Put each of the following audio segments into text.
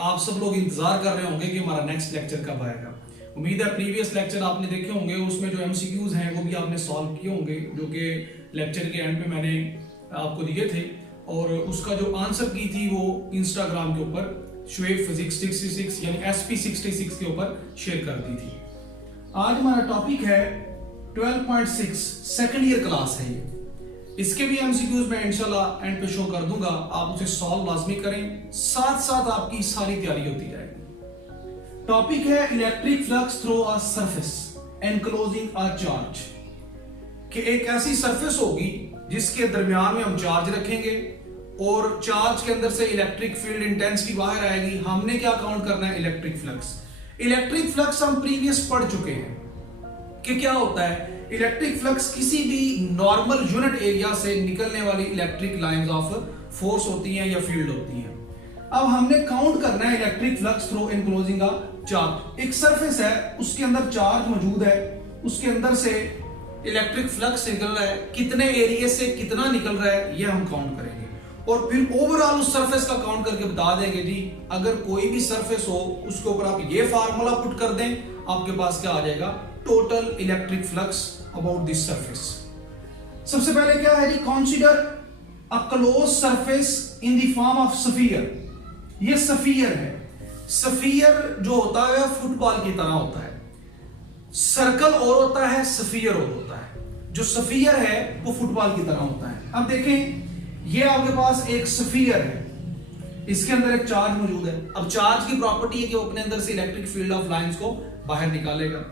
आप सब लोग इंतजार कर रहे होंगे कि हमारा नेक्स्ट लेक्चर कब आएगा। उम्मीद है प्रीवियस लेक्चर आपने देखे होंगे, उसमें जो एमसीक्यूज हैं वो भी आपने सॉल्व किए होंगे, जो कि लेक्चर के एंड पे मैंने आपको दिए थे, और उसका जो आंसर की थी वो इंस्टाग्राम के ऊपर शुएब फिजिक्स 66 यानी SP66 के ऊपर शेयर कर दी थी। आज हमारा टॉपिक है 12.6, सेकंड ईयर क्लास है ये। इसके भी एमसीक्यूज मैं इंशाल्लाह एंड पे शो कर दूंगा, आप उसे सॉल्व लाजमी करें, साथ साथ आपकी सारी तैयारी होती जाएगी। टॉपिक है electric flux through a surface enclosing a charge, कि एक ऐसी सरफेस होगी जिसके दरमियान में हम चार्ज रखेंगे और चार्ज के अंदर से इलेक्ट्रिक फील्ड इंटेंसिटी बाहर आएगी। हमने क्या काउंट करना है? Electric flux. इलेक्ट्रिक फ्लक्स हम प्रीवियस पढ़ चुके हैं कि क्या होता है। इलेक्ट्रिक फ्लक्स किसी भी नॉर्मल यूनिट एरिया से निकलने वाली इलेक्ट्रिक लाइंस ऑफ फोर्स होती हैं या फील्ड होती हैं। अब हमने काउंट करना है electric flux through enclosing a charge. एक सरफेस है, उसके अंदर चार्ज मौजूद है, उसके अंदर से इलेक्ट्रिक फ्लक्स निकल रहा है, कितने एरिया से कितना निकल रहा है ये हम काउंट करेंगे, और फिर ओवरऑल उस सरफेस का काउंट करके बता देंगे जी अगर कोई भी सरफेस हो उसके ऊपर आप ये फार्मूला पुट कर दें, आपके पास क्या आ जाएगा? Total electric flux about this surface. सबसे पहले क्या है जी? Consider a close surface in the form of sphere. ये स्फीयर है। स्फीयर जो होता है फुटबॉल की तरह होता है, सर्कल और होता है, स्फीयर और होता है। जो स्फीयर है वो फुटबॉल की तरह होता है। अब देखें, ये आपके पास एक स्फीयर है, इसके अंदर एक चार्ज मौजूद है। अब चार्ज की प्रॉपर्टी है कि वो अपने अंदर से इलेक्ट्रिक फील्ड ऑफ लाइंस को बाहर निकालेगा।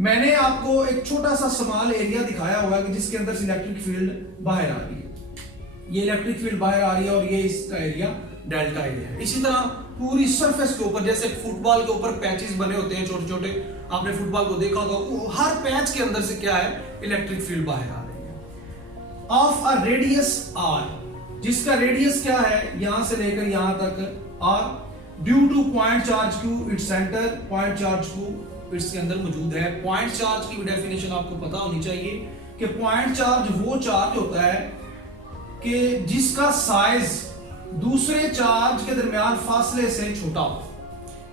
मैंने आपको एक छोटा सा स्मॉल एरिया दिखाया हुआ है कि जिसके अंदर से इलेक्ट्रिक फील्ड बाहर आ रही है। ये इलेक्ट्रिक फील्ड बाहर आ रही है और ये इसका एरिया डेल्टा एरिया है। इसी तरह पूरी सरफेस के ऊपर, जैसे फुटबॉल के ऊपर पैचेस बने होते हैं छोटे छोटे, आपने फुटबॉल को देखा होगा, हर पैच के अंदर से क्या है? इलेक्ट्रिक फील्ड बाहर आ रही है। ऑफ अ रेडियस आर, जिसका रेडियस क्या है? यहां से लेकर यहां तक R, due to point charge Q its centre, point charge Q इसके अंदर मौजूद है। पॉइंट चार्ज की डेफिनेशन आपको पता होनी चाहिए कि पॉइंट चार्ज वो चार्ज होता है कि जिसका साइज दूसरे चार्ज के दरमियान फासले से छोटा हो।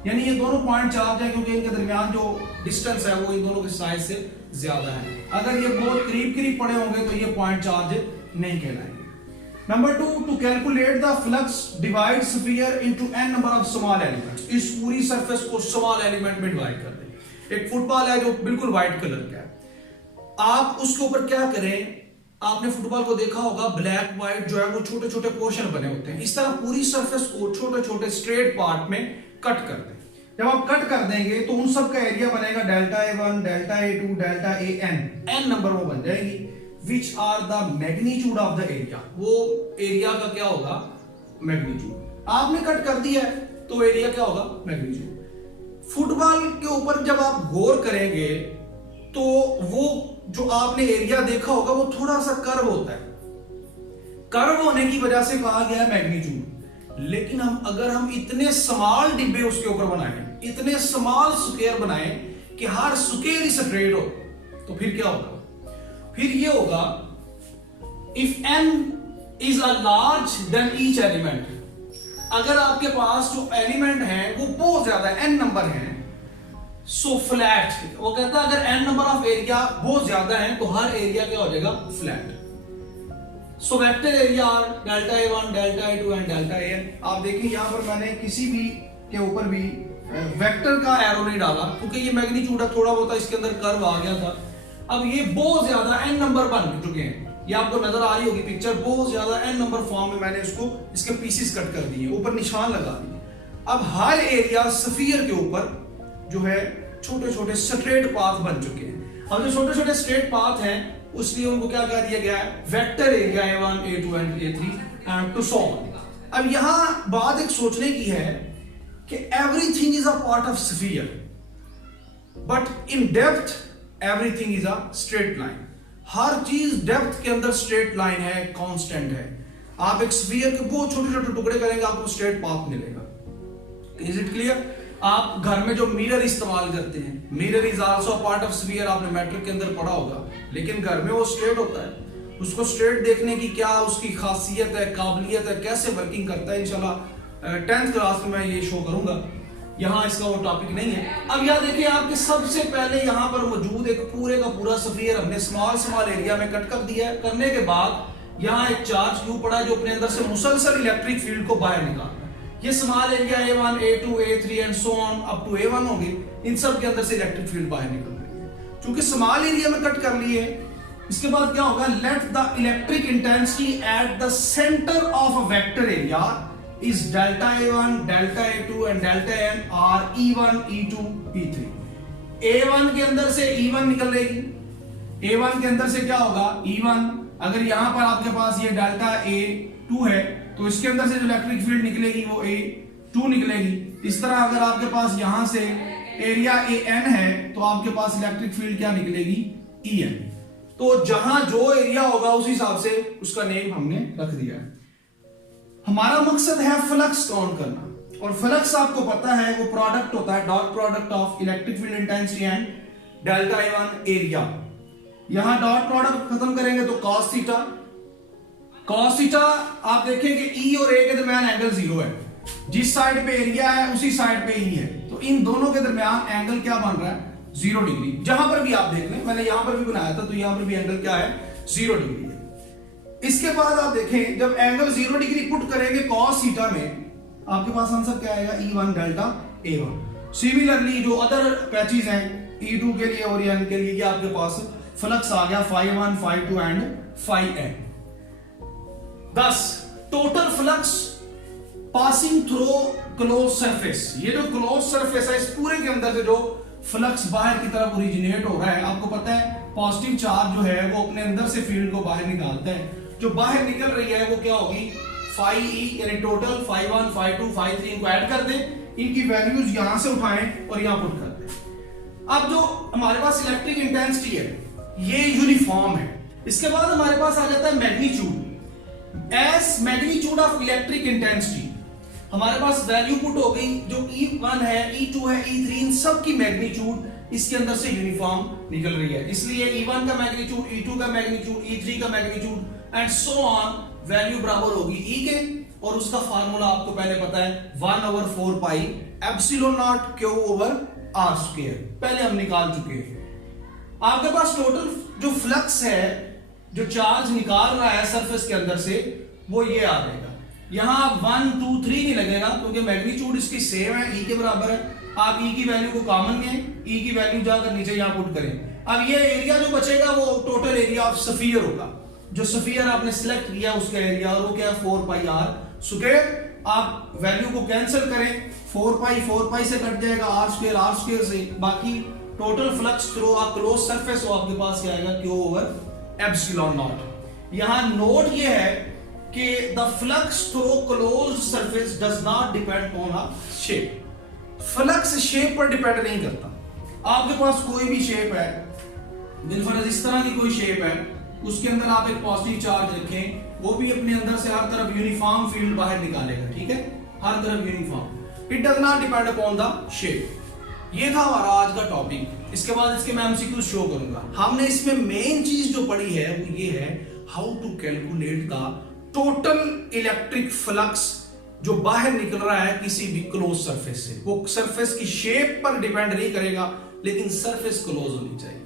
यानी ये दोनों पॉइंट चार्ज है क्योंकि इनके दरमियान जो डिस्टेंस है वो इन दोनों के साइज से ज्यादा है। अगर ये बहुत करीब करीब पड़े होंगे तो ये पॉइंट चार्ज नहीं कहलाएंगे। Number 2, to calculate the flux divide sphere into n number of small elements. इस पूरी सरफेस को स्मॉल एलिमेंट में डिवाइड कर दें। एक फुटबॉल है जो बिल्कुल व्हाइट कलर का है, आप उसके ऊपर क्या करें? आपने फुटबॉल को देखा होगा, ब्लैक व्हाइट जो है वो छोटे छोटे पोर्शन बने होते हैं। इस तरह पूरी सरफेस को छोटे छोटे स्ट्रेट पार्ट में कट कर दें। जब आप कट कर देंगे तो उन सब का एरिया बनेगा delta A1, delta A2, delta AN, n number वो बन जाएगी, which are the magnitude of the area. वो एरिया का क्या होगा? मैग्नीट्यूड। आपने कट कर दिया है तो एरिया क्या होगा? मैग्नीट्यूड। फुटबॉल के ऊपर जब आप गौर करेंगे तो वो जो आपने एरिया देखा होगा वो थोड़ा सा कर्व होता है। कर्व होने की वजह से कहा गया है मैग्नीट्यूड। लेकिन अगर हम इतने स्मॉल डिब्बे उसके ऊपर बनाएं, इतने स्मॉल स्क्वायर बनाएं कि हर स्क्वायर ही स्ट्रेट हो, तो फिर क्या होगा? फिर ये होगा, if n is a large then each element. अगर आपके पास जो एलिमेंट है वो बहुत ज्यादा है, n नंबर है, सो फ्लैट। वो कहता है अगर n नंबर ऑफ एरिया बहुत ज्यादा है तो हर एरिया क्या हो जाएगा? Flat. So vector area delta A1, delta A2 and delta AN। आप देखिए यहां पर मैंने किसी भी के ऊपर भी वेक्टर का एरो नहीं डाला क्योंकि ये मैग्नीट्यूड है, थोड़ा बहुत इसके अंदर कर्व आ गया था। अब ये बहुत ज्यादा n नंबर बन चुके हैं, ये आपको नजर आ रही होगी पिक्चर, बहुत ज्यादा n नंबर फॉर्म में मैंने इसको इसके पीसेस कट कर दिए, ऊपर निशान लगा दिए। अब हर एरिया स्फीयर के ऊपर जो है छोटे छोटे स्ट्रेट पाथ बन चुके हैं। अब जो छोटे छोटे स्ट्रेट पाथ हैं उसलिए उनको क्या कह दिया गया है? Vector area A1, A2 and A3 and to so on. अब यहां बात एक सोचने की है कि everything is a part of sphere, but in depth everything is a straight line. हर चीज डेप्थ के अंदर स्ट्रेट लाइन है, कांस्टेंट है। आप एक स्फीयर के बहुत छोटे छोटे टुकड़े करेंगे आपको स्ट्रेट पाथ मिलेगा। Is it clear? आप घर में जो मिरर इस्तेमाल करते हैं, mirror is also part of sphere, आपने मैट्रिक के अंदर पढ़ा होगा, लेकिन घर में वो स्ट्रेट होता है। उसको स्ट्रेट देखने की क्या उसकी खासियत है, काबिलियत है, कैसे वर्किंग करता है, इंशाल्लाह 10th क्लास में मैं ये शो करूंगा, यहाँ इसका वो टॉपिक नहीं है। अब यहाँ देखिए आपके सबसे पहले यहाँ पर मौजूद एक पूरे का पूरा स्फीयर हमने स्मॉल एरिया में कट कर दिया है। करने के बाद यहाँ एक चार्ज क्यू पड़ा है जो अपने अंदर से मुसलसल इलेक्ट्रिक फील्ड को बाहर निकालता है। ये small area A1, A2, A3 and so on up to A1 होगी, इन सब के अंदर से इलेक्ट्रिक फील्ड बाहर निकल रही है। क्योंकि स्मॉल एरिया में कट कर लिए, इसके बाद क्या होगा, let the electric intensity at the centre of a vector area is delta A1, delta A2 and delta N are E1, E2, E3। A1 के अंदर से E1 निकल रहेगी, A1 के अंदर से क्या होगा E1। अगर यहां पर आपके पास ये डेल्टा A2 है तो इसके अंदर से जो इलेक्ट्रिक फील्ड निकलेगी वो A2 निकलेगी। इस तरह अगर आपके पास यहां से एरिया AN है तो आपके पास इलेक्ट्रिक फील्ड क्या निकलेगी EN। तो जहां जो एरिया होगा उस हिसाब से उसका नेम हमने रख दिया है। हमारा मकसद है फ्लक्स काउंट करना, और फ्लक्स आपको पता है वो प्रोडक्ट होता है, dot product of electric field intensity and delta A1 area. यहां डॉट प्रोडक्ट खत्म करेंगे तो cos थीटा आप देखेंगे E और A के दरमियान एंगल 0 है, जिस साइड पे एरिया है उसी साइड पे E है, तो इन दोनों के दरमियान एंगल क्या बन रहा है 0 डिग्री। जहां पर भी आप देख लें, मैंने यहां पर भी बनाया था तो यहां पर भी एंगल क्या है 0 डिग्री है। इसके बाद आप देखें जब एंगल 0 डिग्री पुट करेंगे cos थीटा में, आपके पास आंसर क्या आएगा E1 डेल्टा A1। सिमिलरली जो अदर पैचेस हैं E2 के लिए और N के लिए, ये आपके पास फ्लक्स आ गया phi1, phi2 and phi n। thus total flux passing through close surface, ये जो क्लोज सरफेस है इस पूरे के अंदर से जो फ्लक्स बाहर की तरफ ओरिजिनेट हो रहा है, आपको पता है पॉजिटिव चार्ज जो है वो अपने अंदर से फील्ड को बाहर निकालता है। जो बाहर निकल रही है वो क्या होगी phi e, यानी टोटल phi1, phi2, phi3 इनको ऐड कर दें, इनकी वैल्यूज यहां से उठाएं और यहां पुट कर दें। अब जो हमारे पास इलेक्ट्रिक इंटेंसिटी है ये यूनिफॉर्म है। इसके बाद हमारे पास आ जाता है magnitude. S magnitude of electric intensity हमारे पास वैल्यू पुट हो गई, जो E1 है, E2 है, E3, इन सब की मैग्नीट्यूड इसके अंदर से यूनिफॉर्म निकल रही है। इसलिए E1 का मैग्नीट्यूड, E2 का मैग्नीट्यूड, E3 का magnitude and so on value बराबर होगी E के, और उसका फार्मूला आपको पहले पता है 1/4 pi epsilon not Q over R square, पहले हम निकाल चुके हैं। आपके पास टोटल जो फ्लक्स है, जो चार्ज निकाल रहा है सरफेस के अंदर से, वो ये आ जाएगा। यहां 1, 2, 3 नहीं लगेगा क्योंकि मैग्नीट्यूड इसकी सेम है, E के बराबर है। आप E की वैल्यू को कॉमन लें, E की वैल्यू जाकर नीचे यहां पुट करें। अब ये एरिया जो बचेगा वो टोटल एरिया ऑफ स्फीयर होगा, जो स्फीयर आपने सिलेक्ट किया उसका एरिया, और वो क्या है 4 पाई R स्क्वायर। आप वैल्यू को कैंसिल करें, 4 पाई से कट जाएगा R स्क्वायर से, बाकी total flux through a close surface हो आपके पास क्या आएगा Q ओवर एप्सिलॉन नॉट। यहां नोट ये है कि the flux through close surface does not depend on a shape. Flux shape पर डिपेंड नहीं करता। आपके पास कोई भी शेप है, बिलफर्ज इस तरह की कोई शेप है, उसके अंदर आप एक पॉजिटिव चार्ज रखें, वो भी अपने अंदर से हर तरफ यूनिफॉर्म फील्ड बाहर निकालेगा, ठीक है, हर तरफ uniform. It does not depend upon the shape. ये था हमारा आज का टॉपिक। इसके बाद इसके मैं एमसीक्यू शो करूंगा। हमने इसमें मेन चीज जो पढ़ी है वो ये है how to calculate the total electric flux जो बाहर निकल रहा है किसी भी क्लोज सरफेस से। वो सरफेस की शेप पर डिपेंड नहीं करेगा, लेकिन सरफेस क्लोज होनी चाहिए।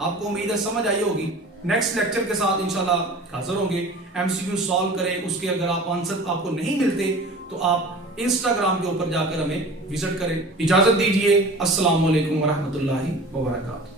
आपको उम्मीद है समझ आई होगी। नेक्स्ट लेक्चर के साथ इंशाल्लाह हाजिर होंगे। एमसीक्यू सॉल्व करें, उसके अगर आप आंसर आपको नहीं मिलते तो आप इंस्टाग्राम के ऊपर जाकर हमें विजिट करें। इजाजत दीजिए। अस्सलाम वालेकुम वरहमतुल्लाहि वबरकातुहू।